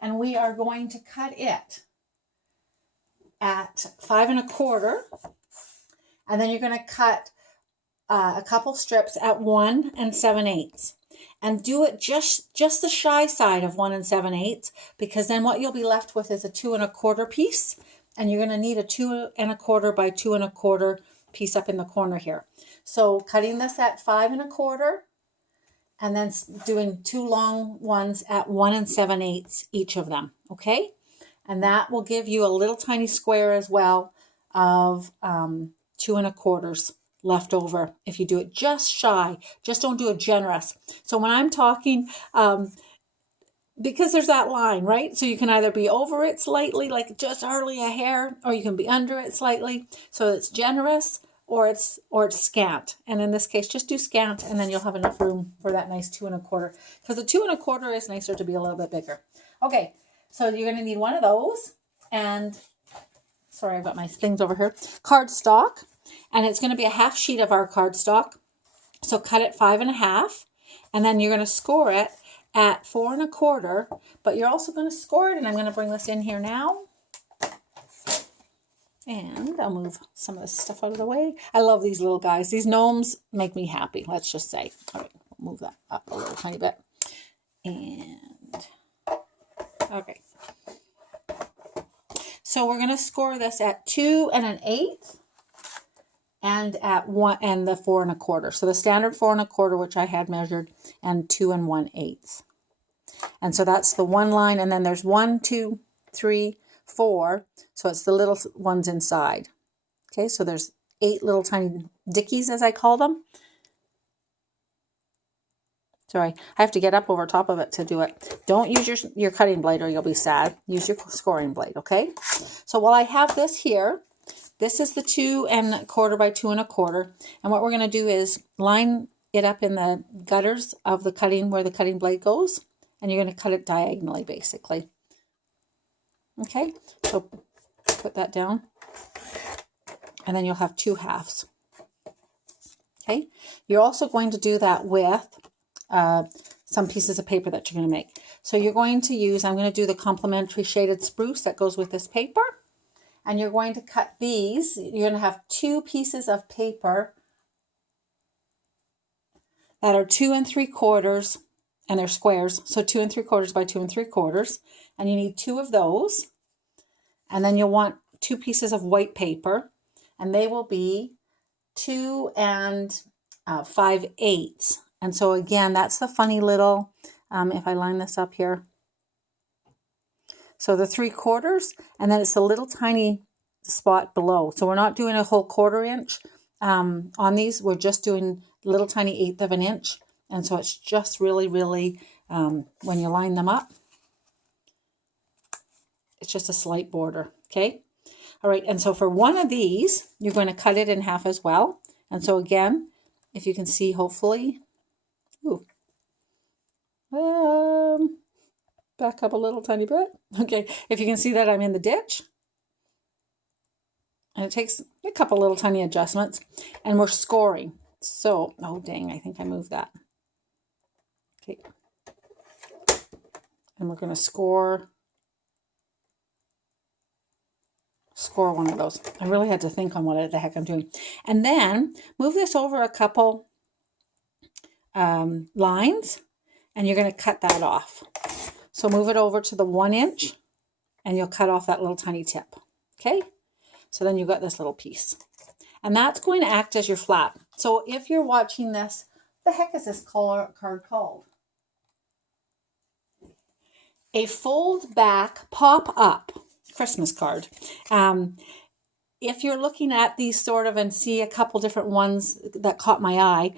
and we are going to cut it at 5 1/4, and then you're going to cut a couple strips at 1 7/8, and do it just the shy side of 1 7/8, because then what you'll be left with is a 2 1/4 piece, and you're going to need a 2 1/4 by 2 1/4 piece up in the corner here. So cutting this at 5 1/4, and then doing 2 long ones at 1 7/8 each of them, okay? And that will give you a little tiny square as well of 2 1/4 left over if you do it just shy. Just don't do it generous. So when I'm talking, because there's that line, right? So you can either be over it slightly, like just hardly a hair, or you can be under it slightly. So it's generous or it's scant. And in this case, just do scant, and then you'll have enough room for that nice 2 1/4. Because the 2 1/4 is nicer to be a little bit bigger. Okay, so you're going to need one of those. And sorry, I've got my things over here. Cardstock. And it's going to be a half sheet of our cardstock. So cut it 5 1/2. And then you're going to score it at 4 1/4. But you're also going to score it. And I'm going to bring this in here now. And I'll move some of this stuff out of the way. I love these little guys. These gnomes make me happy, let's just say. All right, we'll move that up a little tiny bit. And, okay. So we're going to score this at 2 1/8 and at 1 and the 4 1/4. So the standard 4 1/4, which I had measured, and 2 1/8. And so that's the one line. And then there's 1, 2, 3, 4. So it's the little ones inside. Okay, so there's 8 little tiny dickies, as I call them. Sorry, I have to get up over top of it to do it. Don't use your cutting blade or you'll be sad. Use your scoring blade, okay? So while I have this here, this is the 2 1/4 by 2 1/4. And what we're going to do is line it up in the gutters of the cutting, where the cutting blade goes. And you're going to cut it diagonally, basically. Okay, so put that down. And then you'll have 2 halves. Okay, you're also going to do that with some pieces of paper that you're going to make. So you're going to use, I'm going to do the complementary shaded spruce that goes with this paper. And you're going to cut these. You're going to have 2 pieces of paper that are 2 3/4, and they're squares. So 2 3/4 by 2 3/4. And you need 2 of those. And then you'll want 2 pieces of white paper. And they will be 2 5/8. And so again, that's the funny little, if I line this up here. So the 3/4, and then it's a little tiny spot below. So we're not doing a whole 1/4 inch on these. We're just doing a little tiny 1/8 of an inch. And so it's just really, really, when you line them up, it's just a slight border, okay? All right, and so for one of these, you're going to cut it in half as well. And so again, if you can see, hopefully, back up a little tiny bit. Okay, if you can see that I'm in the ditch. And it takes a couple little tiny adjustments. And we're scoring. So, oh dang, I think I moved that. Okay. And we're going to score one of those. I really had to think on what the heck I'm doing. And then move this over a couple lines, and you're going to cut that off. So move it over to the 1 inch, and you'll cut off that little tiny tip. Okay? So then you've got this little piece. And that's going to act as your flap. So if you're watching this, what the heck is this card called? A fold back pop-up Christmas card. If you're looking at these sort of and see a couple different ones that caught my eye,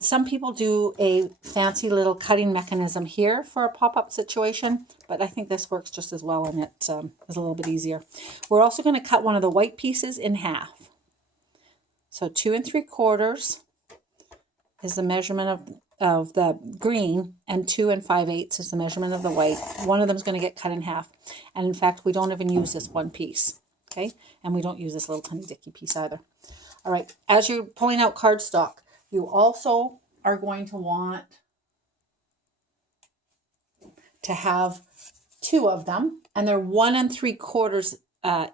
some people do a fancy little cutting mechanism here for a pop-up situation, but I think this works just as well, and it is a little bit easier. We're also going to cut one of the white pieces in half. So 2 3/4 is the measurement of the green, and 2 5/8 is the measurement of the white. One of them is going to get cut in half. And in fact, we don't even use this one piece. Okay, and we don't use this little tiny dicky piece either. All right, as you're pulling out cardstock, you also are going to want to have 2 of them, and they're 1 3/4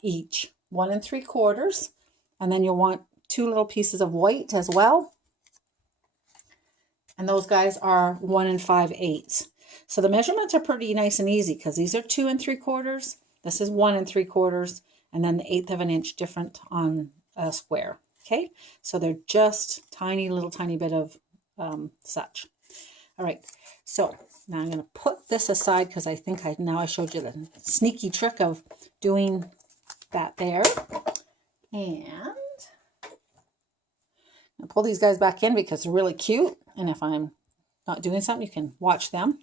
each. 1 3/4, and then you'll want 2 little pieces of white as well. And those guys are 1 5/8. So the measurements are pretty nice and easy because these are 2 3/4. This is 1 3/4, and then the 1/8 of an inch different on a square. Okay, so they're just tiny bit of such. All right, so now I'm going to put this aside because I think I showed you the sneaky trick of doing that there. And I'll pull these guys back in because they're really cute. And if I'm not doing something, you can watch them.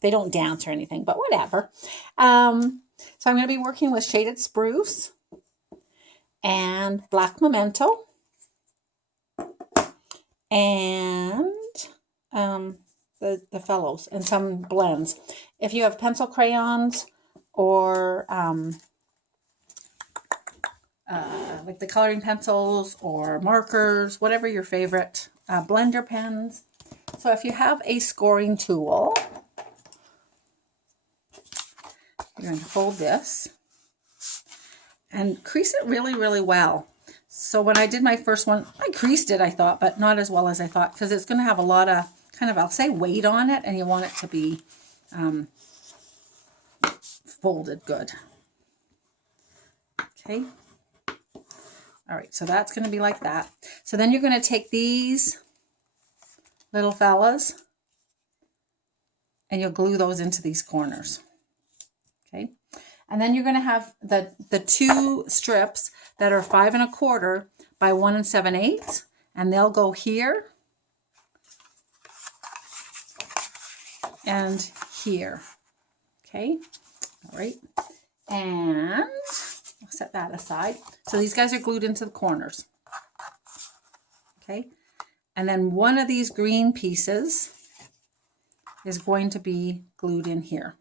They don't dance or anything, but whatever. So I'm going to be working with shaded spruce and black memento and the fellows and some blends. If you have pencil crayons or like the coloring pencils or markers, whatever your favorite, blender pens. So if you have a scoring tool, you're going to fold this and crease it really, really well. So when I did my first one, I creased it, I thought, but not as well as I thought because it's going to have a lot of kind of, I'll say, weight on it, and you want it to be folded good. Okay. All right, so that's going to be like that. So then you're going to take these little fellas and you'll glue those into these corners. Okay. And then you're going to have the 2 strips that are 5 1/4 by 1 7/8, and they'll go here and here. Okay. All right. And I'll set that aside. So these guys are glued into the corners. Okay. And then one of these green pieces is going to be glued in here.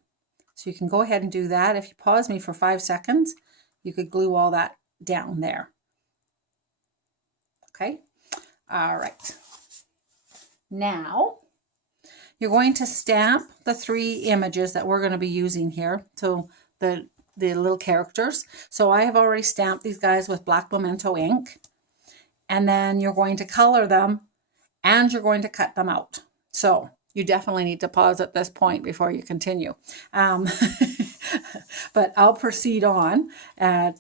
So you can go ahead and do that. If you pause me for 5 seconds, you could glue all that down there. Okay. All right. Now you're going to stamp the 3 images that we're going to be using here. So the little characters. So I have already stamped these guys with black memento ink, and then you're going to color them and you're going to cut them out. So you definitely need to pause at this point before you continue. But I'll proceed on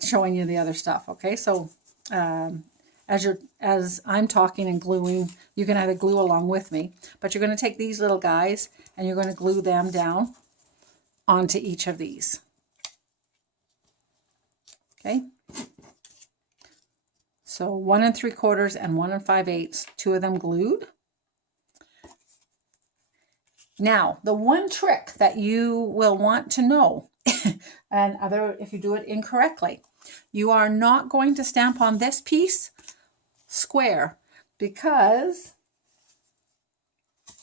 showing you the other stuff. Okay, so as I'm talking and gluing, you can either glue along with me, but you're going to take these little guys and you're going to glue them down onto each of these. Okay, so 1 3/4 and 1 5/8, 2 of them glued. Now, the one trick that you will want to know, and if you do it incorrectly, you are not going to stamp on this piece square, because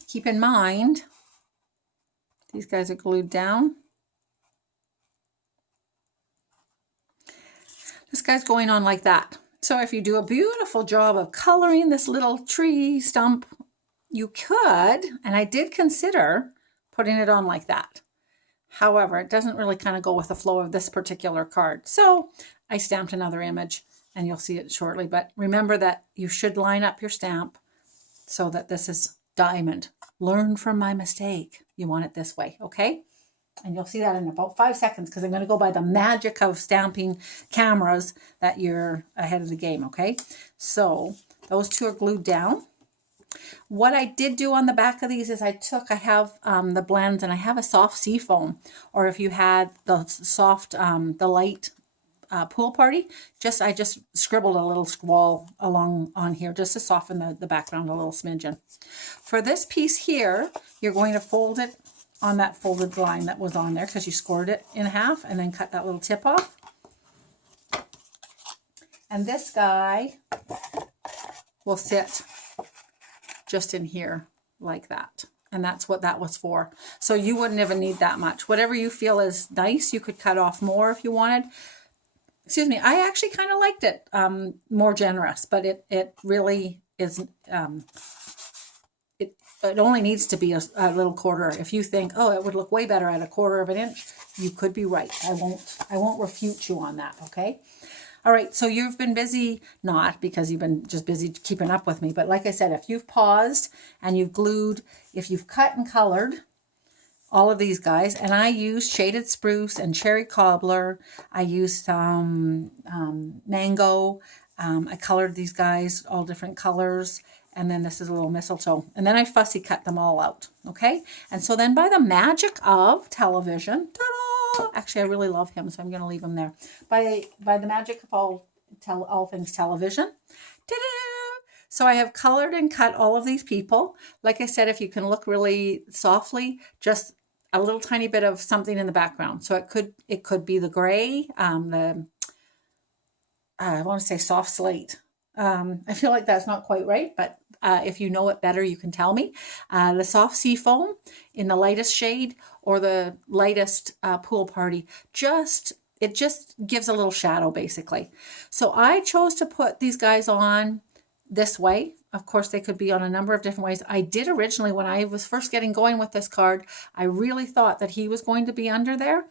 keep in mind, these guys are glued down. This guy's going on like that. So if you do a beautiful job of coloring this little tree stump, you could, and I did consider putting it on like that. However, it doesn't really kind of go with the flow of this particular card. So I stamped another image and you'll see it shortly. But remember that you should line up your stamp so that this is diamond. Learn from my mistake. You want it this way, okay? And you'll see that in about 5 seconds because I'm going to go by the magic of stamping cameras that you're ahead of the game, okay? So those 2 are glued down. What I did do on the back of these is I have the blends, and I have a soft seafoam, or if you had the soft, the light pool party, I just scribbled a little squall along on here just to soften the background a little smidgen. For this piece here, you're going to fold it on that folded line that was on there because you scored it in half and then cut that little tip off. And this guy will sit just in here like that. And that's what that was for. So you wouldn't even need that much. Whatever you feel is nice, you could cut off more if you wanted. Excuse me, I actually kind of liked it more generous, but it really is, it only needs to be a little quarter. If you think, oh, it would look way better at 1/4 of an inch, you could be right. I won't refute you on that, okay? All right, so you've been busy, not because you've been just busy keeping up with me, but like I said, if you've paused and you've glued, if you've cut and colored all of these guys, and I used shaded spruce and cherry cobbler, I used some mango, I colored these guys all different colors, and then this is a little mistletoe, and then I fussy cut them all out, okay? And so then by the magic of television, ta-da! Actually, I really love him, so I'm going to leave him there. By the magic of all things television, ta-da! So I have colored and cut all of these people. Like I said, if you can look really softly, just a little tiny bit of something in the background. So it could be the gray, I want to say soft slate. I feel like that's not quite right, but if you know it better, you can tell me. The soft sea foam in the lightest shade or the lightest pool party, it just gives a little shadow basically. So I chose to put these guys on this way. Of course, they could be on a number of different ways. I did originally, when I was first getting going with this card, I really thought that he was going to be under there.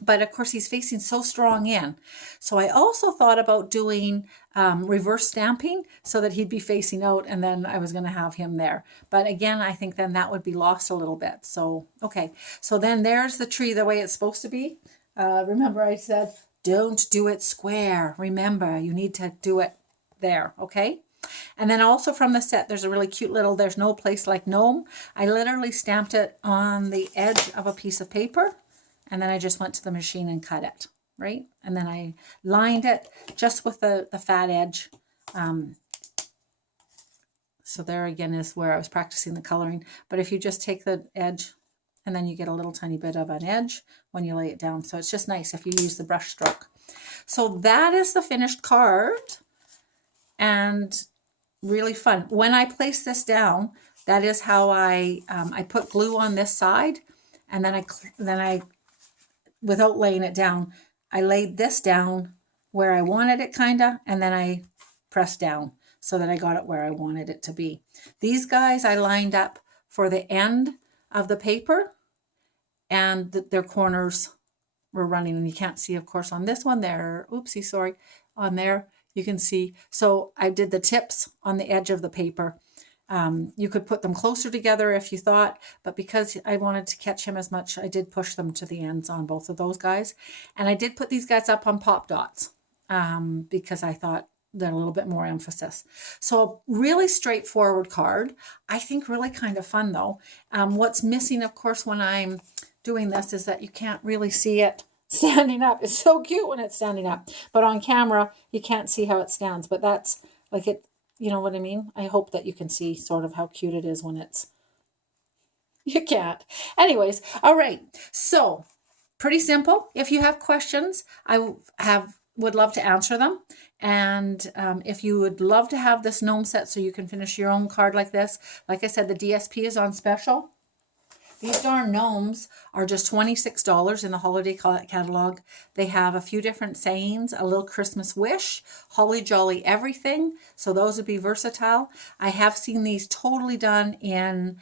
But of course, he's facing so strong in. So I also thought about doing reverse stamping so that he'd be facing out, and then I was going to have him there. But again, I think then that would be lost a little bit. So, okay. So then there's the tree the way it's supposed to be. Remember I said, don't do it square. Remember, you need to do it there, okay? And then also from the set, there's a really cute little, there's no place like Gnome. I literally stamped it on the edge of a piece of paper. And then I just went to the machine and cut it, right? And then I lined it just with the fat edge. So there again is where I was practicing the coloring. But if you just take the edge and then you get a little tiny bit of an edge when you lay it down. So it's just nice if you use the brush stroke. So that is the finished card. And really fun. When I place this down, that is how I put glue on this side. And then I without laying it down, I laid this down where I wanted it kinda, and then I pressed down so that I got it where I wanted it to be. These guys I lined up for the end of the paper, and their corners were running, and you can't see, of course, on this one there, oopsie, sorry, on there, you can see. So I did the tips on the edge of the paper. You could put them closer together if you thought, but because I wanted to catch him as much, I did push them to the ends on both of those guys. And I did put these guys up on pop dots because I thought they're a little bit more emphasis. So a really straightforward card. I think really kind of fun though. What's missing, of course, when I'm doing this is that you can't really see it standing up. It's so cute when it's standing up, but on camera, you can't see how it stands, but that's like it. You know what I mean? I hope that you can see sort of how cute it is when it's, you can't. Anyways, all right. So pretty simple. If you have questions, I would love to answer them. And if you would love to have this gnome set so you can finish your own card like this, like I said, the DSP is on special. These darn gnomes are just $26 in the holiday catalog. They have a few different sayings, a little Christmas wish, holly jolly everything. So those would be versatile. I have seen these totally done in,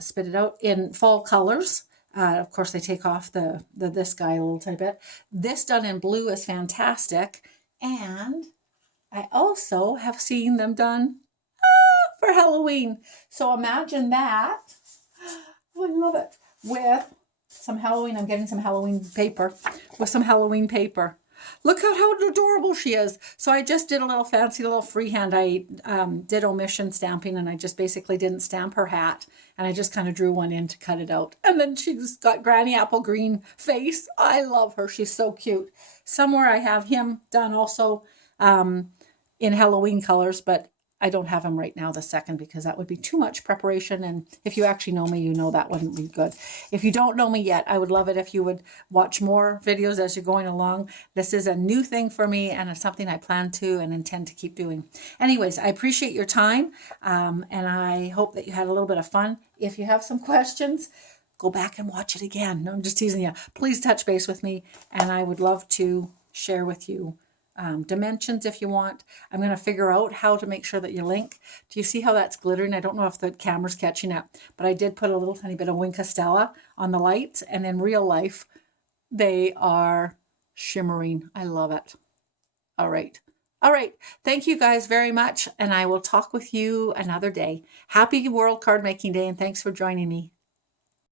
spit it out, in fall colors. Of course, they take off this guy a little tiny bit. This done in blue is fantastic. And I also have seen them done for Halloween. So imagine that. Oh, I love it. With some Halloween, I'm getting some Halloween paper. With some Halloween paper. Look at how adorable she is. So I just did a little fancy little freehand. I did omission stamping, and I just basically didn't stamp her hat. And I just kind of drew one in to cut it out. And then she's got Granny Apple Green face. I love her. She's so cute. Somewhere I have him done also in Halloween colors, but I don't have him right now the second because that would be too much preparation. And if you actually know me, you know that wouldn't be good. If you don't know me yet, I would love it if you would watch more videos as you're going along. This is a new thing for me, and it's something I plan to and intend to keep doing. Anyways, I appreciate your time, and I hope that you had a little bit of fun. If you have some questions, go back and watch it again. No, I'm just teasing you. Please touch base with me, and I would love to share with you dimensions if you want. I'm going to figure out how to make sure that you link. Do you see how that's glittering? I don't know if the camera's catching up, but I did put a little tiny bit of Wink Stella on the lights, and in real life, they are shimmering. I love it. All right. All right. Thank you guys very much, and I will talk with you another day. Happy World Card Making Day, and thanks for joining me.